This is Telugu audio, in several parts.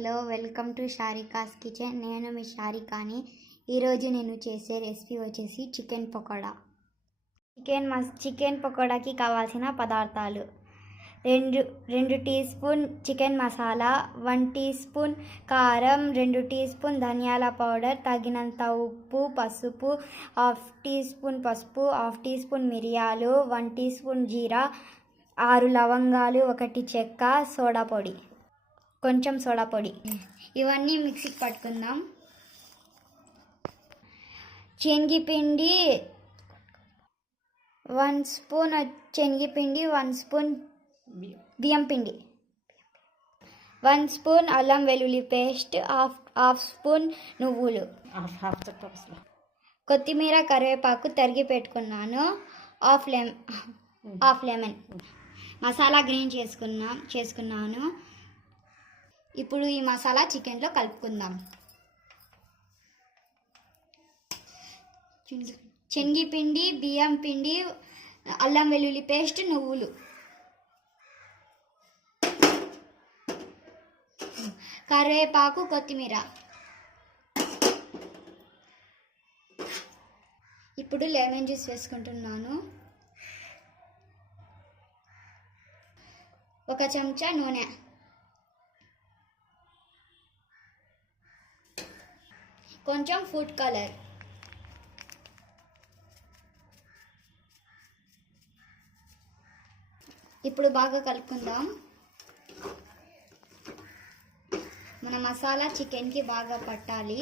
Hello welcome to Sharika's kitchen. నేను మీ షారికాని. ఈరోజు నేను చేసే రెసిపీ వచ్చేసి చికెన్ పకోడా. చికెన్ పకోడాకి కావాల్సిన పదార్థాలు: రెండు teaspoon chicken masala, 1 teaspoon కారం, 2 టీ స్పూన్ ధనియాల పౌడర్, తగినంత ఉప్పు, పసుపు, 1/2 టీ స్పూన్ పసుపు, 1/2 టీ స్పూన్ మిరియాలు, 1 టీ స్పూన్ జీరా, 6 లవంగాలు, 1 చెక్క, సోడా పొడి, కొంచెం సోడా పొడి. ఇవన్నీ మిక్సీకి పట్టుకుందాం. శనగపిండి 1 స్పూన్, 1 స్పూన్ బియ్యం పిండి, 1 స్పూన్ అల్లం వెల్లుల్లి పేస్ట్, హాఫ్ స్పూన్ నువ్వులు, కొత్తిమీర, కరివేపాకు తరిగి పెట్టుకున్నాను, హాఫ్ లెమన్. మసాలా గ్రైండ్ చేసుకున్నాను. ఇప్పుడు ఈ మసాలా చికెన్లో కలుపుకుందాం. శనగపిండి, బియ్యం పిండి, అల్లం వెల్లుల్లి పేస్ట్, నువ్వులు, కరివేపాకు, కొత్తిమీర. ఇప్పుడు లెమన్ జ్యూస్ వేసుకుంటున్నాను. 1 చెంచా నూనె, కొంచెం ఫుడ్ కలర్, ఇప్పుడు బాగా కలుపుకుందాం. మన మసాలా చికెన్కి బాగా పట్టాలి.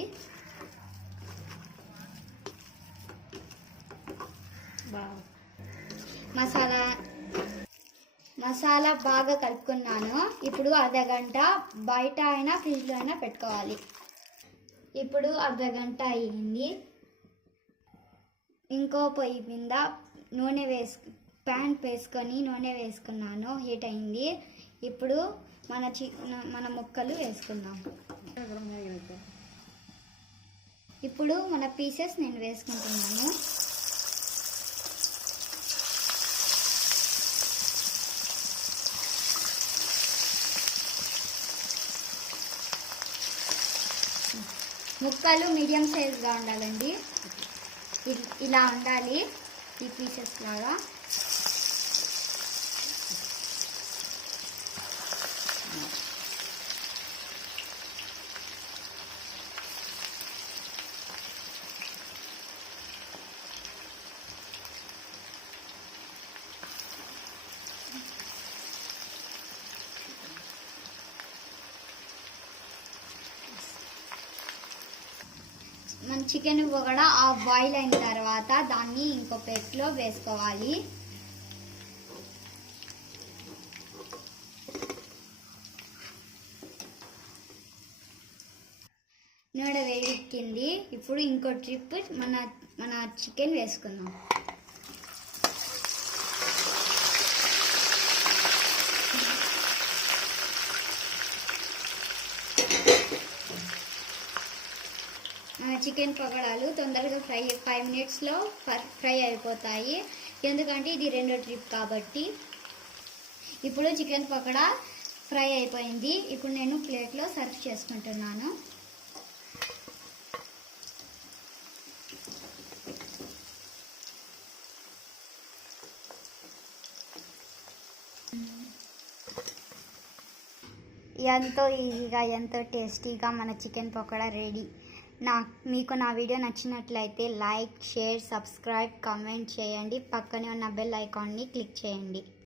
మసాలా బాగా కలుపుకున్నాను. ఇప్పుడు అర్ధగంట బయట అయినా ఫ్రిడ్జ్లో అయినా పెట్టుకోవాలి. ఇప్పుడు అర్ధగంట అయ్యింది. ఇంకో పొయ్యి మీద ప్యాన్ వేసుకొని నూనె వేసుకున్నాను. హీట్ అయింది. ఇప్పుడు మన ముక్కలు వేసుకుందాం. ఇప్పుడు మన పీసెస్ నేను వేసుకుంటున్నాను. ముక్కలు మీడియం సైజ్గా ఉండాలండి. ఇలా ఉండాలి ఈ పీసెస్ లాగా. మన చికెన్ కూడా బాయిల్ అయిన తర్వాత దాన్ని ఇంకో ప్లేట్లో వేసుకోవాలి. నూనె వేడెక్కింది. ఇప్పుడు ఇంకో ట్రిప్ మన చికెన్ వేసుకుందాం. చికెన్ పకోడాలు తొందరగా 5 మినిట్స్లో ఫ్రై అయిపోతాయి. ఎందుకంటే ఇది 2వ ట్రిప్ కాబట్టి. ఇప్పుడు చికెన్ పకోడా ఫ్రై అయిపోయింది. ఇప్పుడు నేను ప్లేట్లో సర్వ్ చేసుకుంటున్నాను. ఎంతో ఈజీగా, ఎంతో టేస్టీగా మన చికెన్ పకోడా రెడీ. మీకు నా వీడియో నచ్చినట్లయితే లైక్, షేర్, సబ్స్క్రైబ్, కామెంట్ చేయండి. పక్కనే ఉన్న బెల్ ఐకాన్ని క్లిక్ చేయండి.